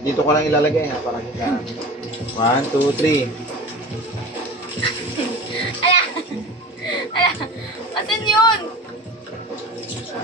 Dito ko lang ilalagay ha, para kita. 1, 2, 3. Ala! Ala! Asan yun?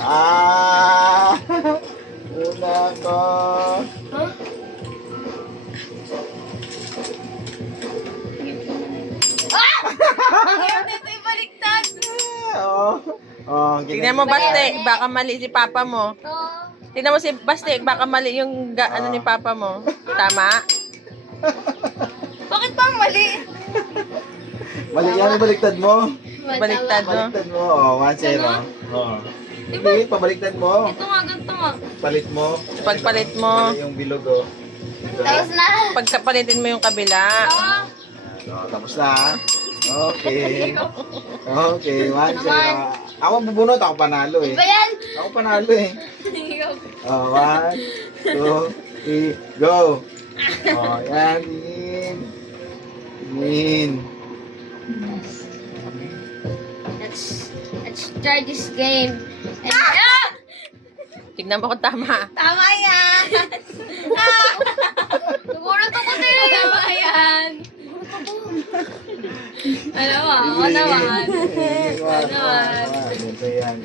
Ah! Una ko. Huh? Ah! Ang ito ibaliktad. Oh. Oh, Tignan mo, Basti, baka mali si Papa mo. Oh. Tignan mo si Basti, baka mali yung ano ni Papa mo. Tama? Bakit ba mali? Mali yan, baliktad mo. Baliktad mo. Baliktad mo. Oh, 1-0. Oh. Hindi, pabaliktad mo. Ito nga, ganito nga. Palit mo. Pagpalit mo, Mali yung bilog, oh. Tapos na. pagkapalitin mo yung kabila. Ah. Oh, tapos na. Ha? Okay. Okay, 1-0. Naman. Ako bubunot, ako panalo eh. Iba yan. Ako panalo eh. Oh, 1, 2, 3, go! Oh, yan, tingin. Tingin. Let's try this game. And, ah! Tignan mo kung tama. Tama yan! Ah! Siguro to kasi. Tama yan. Ano ba? Ako naman. Ano naman. Ito yan.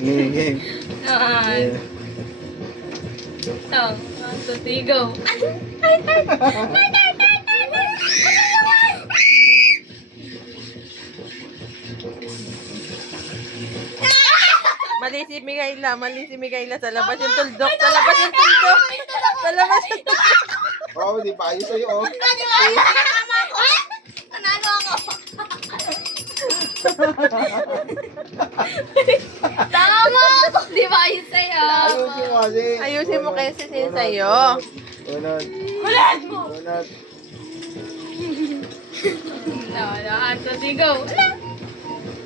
Tingin. Naman. Ito. 1, 2, 3, go. Mali si Mikaela sa labas yung tuldok. Sa labas yung tuldok. Sa labas yung tuldok. Oh, di pa ayos sa'yo, oh. Nanalo ako. Tama! Di ba yun sa'yo? Ayusin mo kasi. Ayusin mo kasi sa'yo. Unod. Ulan mo! Unod. No, 1, 2, 3, go. Ulan!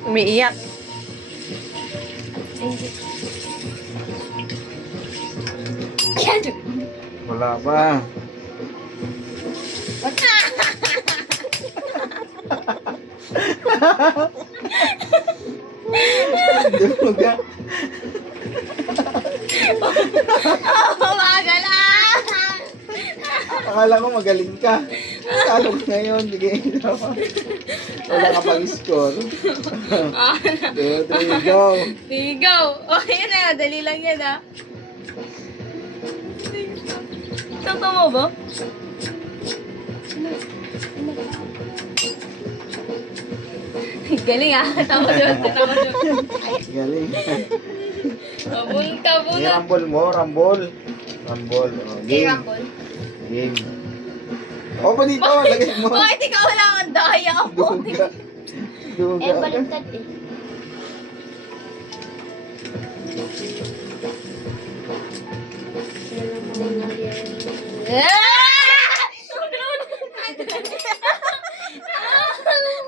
Umiiyak. Ayan! Wala pa. Duga. Umaga lang! Akala ko magaling ka. Talo ko ngayon. Sige. Wala ka pang score. 2, 3, go. Sige, go! Oh, yun na, dali lang yan ah. Totoo ba? Galing ah. Tama doon. Galing. Tabon ka May muna. rambol mo. Rambol. Rambol. Oh, game. Rumble. Game. O ba dito? Lagay mo. Bakit ikaw wala kang daya ako? Duga. Duga. Eh, baliktad eh.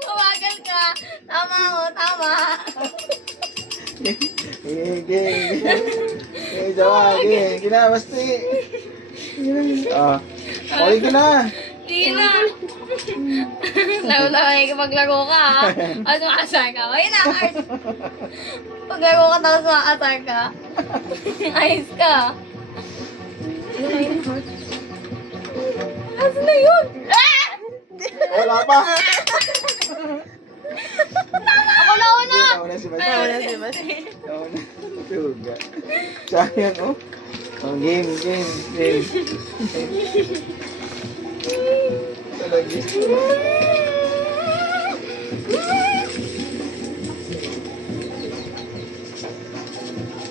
Umagal ka. Tama ako, tama. Game. Jawa. Game. Kinabasti. Ah. Okay ka na. Hindi na. Lalo maglaro ka ha. Ano asar ka? Ayun na, Art. Paglaro ka tapos makasar ka. Ayos ka. Asan na yun? Ah! Wala pa. Ako na una! Nauna si Basti. Ano na si Basti? Nauna. Duga. Sayang, oh. Oh, game. Talaga.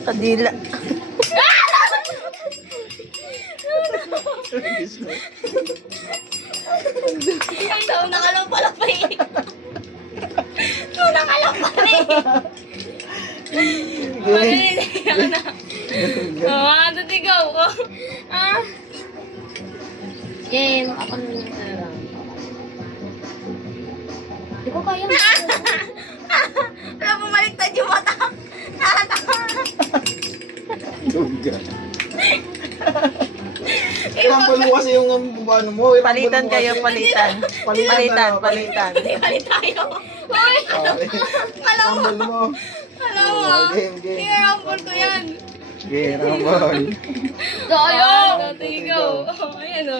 Kadila. Nauna ka lang pala pa eh. Nauna ka lang pala eh. Ako na. Oh, ano di go? Ah. Game. Ako na lang. Di ko kaya. Wala bumaliktad yung mata. Duga. Rambol mo kasi yung ano mo. Rambol Palitan mo kayo, kasi. palitan. Palitan. Hindi balik tayo. Uy! Okay. Alam mo. Rambol mo. Alam mo. Game. I-rumble ko yan. Sige, rumble. Tayo! Tigo! Oh, ayan o.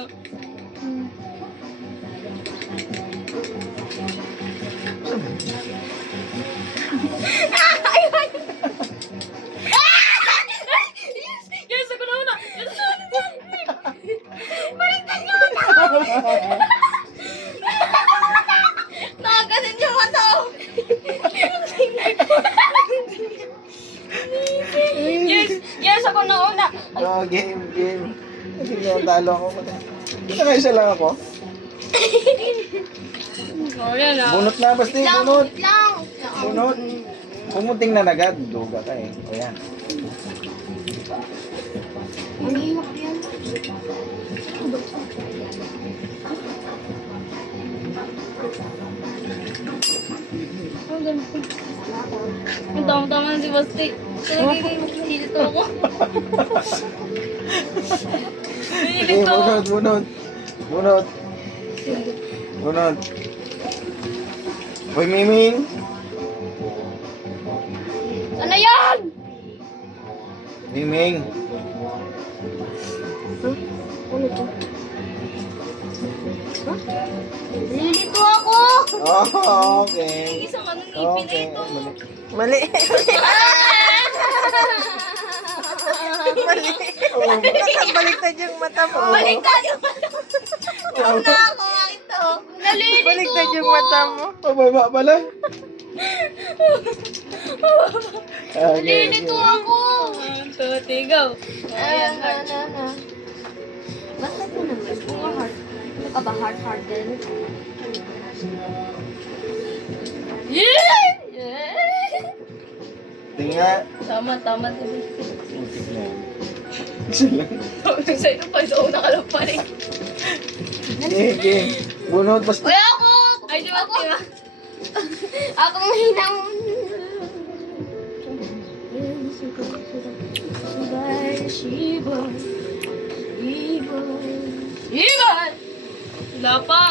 Yes, ako na una! Yes, baliktad yung mata ko! Nakaganin yung mata ko! Yes! Yes, ako na una! Oh, game. Sige, talo ako. Hindi na kayo isa lang ako. Oh, yan ah. Bunot na, basta bunot. lang! Bunot. Pumunting na agad. Duga ka eh. O yan. Mahihap yan. Ang tama-tama na si Basti. Nilito ako. Sige, Nilito ako. bunot. Bunot. Hoy, Miming. Ano yan? Miming. Ano to? Nilito ako! Oh, okay. Isang ano ngipin Okay. na ito. Mali. Mali. Baliktad yung mata mo. Baliktad yung mata mo. Ikaw na ako, ito. Nalilito Baliktad yung ako. mata mo. Pababa pala. Okay. Nalilito ako. 1, 2, 3, go. Ayan, heart. Bakit mo naman? Mga heart. Ano ka ba? Heart din? Yeah! Tingnan. Tama. Putik na yan. Isa lang. Sa ito pa, ito una ka lang pala eh. Sige. Bunot, basta. Uy, ako! Ay, di ba ako? Ako ang hinang. Ibay! Wala pa.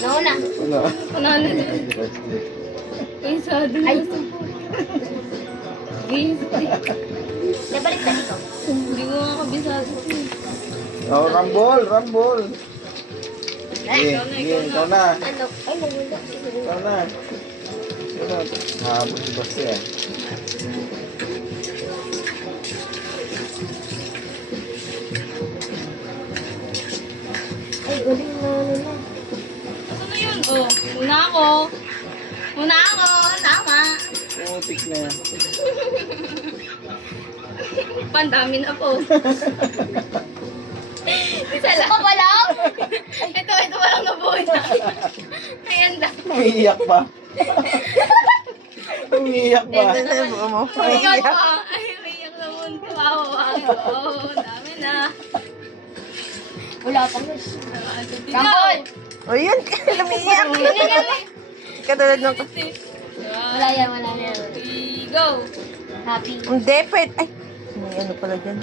Nauna. Wala. Panalo din. Ay, sad. Ay. Nabalik na ito. Hindi ko nga kabisado. Oh, rumble. Sige, ikaw na. Ano? Ay, nawala. Ikaw na. Bunot. Habol si Basti eh. Ay, galing na na. Ano na yun? Oh, una ako. Tama. Putik na yan. Pandami na po. Isa lang. Ako pa lang? Ito pa lang nabuhay na. Ayan lang. Umiiyak pa. Umiiyak pa. Ito na yung buo mo. Umiyak pa. Ay, umiyak na mundo. Oo, dami na. Wala pa. Kampol! O yun, lumiyak. Katulad ng... Wala yan. Go! Happy. Hindi, pwede. Ay, may ano pala dyan.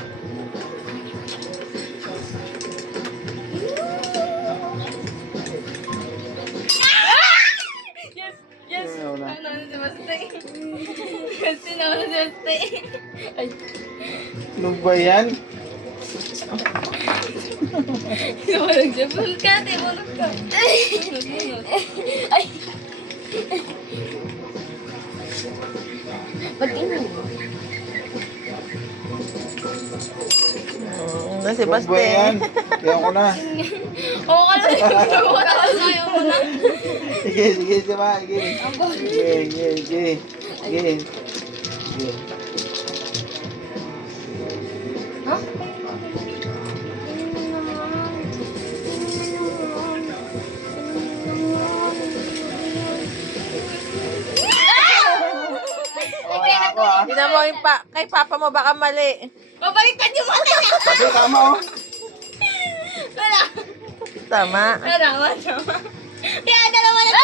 Yes! Ano na? Ano si Basti? Kasi naman si Basti. Ay, Ano ba yan? bunot siya. Bunot ka, ate. Bunot ka. Bunot. Ay! Ba't ina? Si Ano ba yan? Baste. Ayaw ko na. Oo ka lang. Oo ka lang. Ayaw mo na. Sige, diba? Sige. Ha? Wala ako ah. Tignan mo yung kay papa mo baka mali. Babaliktad yung mata niya. Kasi tama oh. Wala. Tama. Tama. Yan, dalawa na.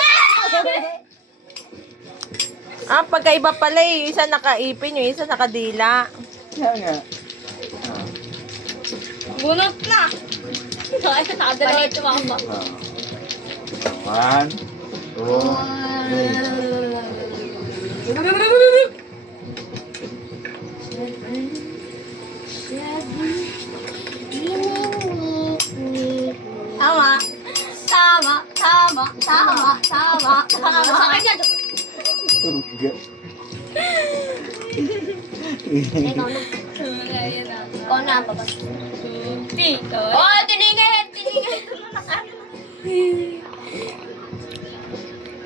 Ah, pagkaiba pala eh. Isa nakaipin, yung isa nakadila. Kaya nga. Bunot na. Ay, nakadalawa ito mga ba? Ah. 1, 2, 3. Tama. Tama. Tama. Tama. Tama. Tama. Sa akin yan. Tuga. Ikaw na. Ikaw na. Babas. Dito. Oh, tiningin. Tiningin.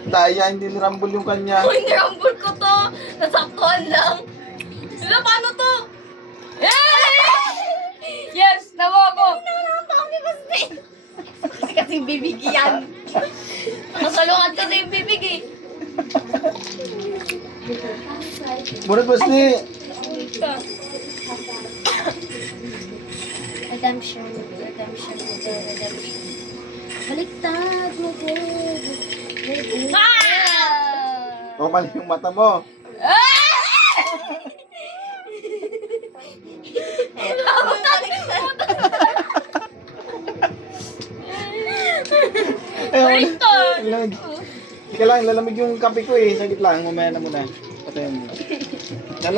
Daya, hindi nirambol yung kanya. Uy, nirambol ko to. Nasaktuhan lang. Sila, paano to? Yes, nawa ko. Kasi bibig yan. Masalungan kasi yung bibig eh. Murag bas ni. Redemption, redemption, redemption. Baliktad, O mali yung mata mo. Baliktad! Tika lang, lalamig yung kape ko eh. Sagit lang, mamaya na muna. Patayin mo.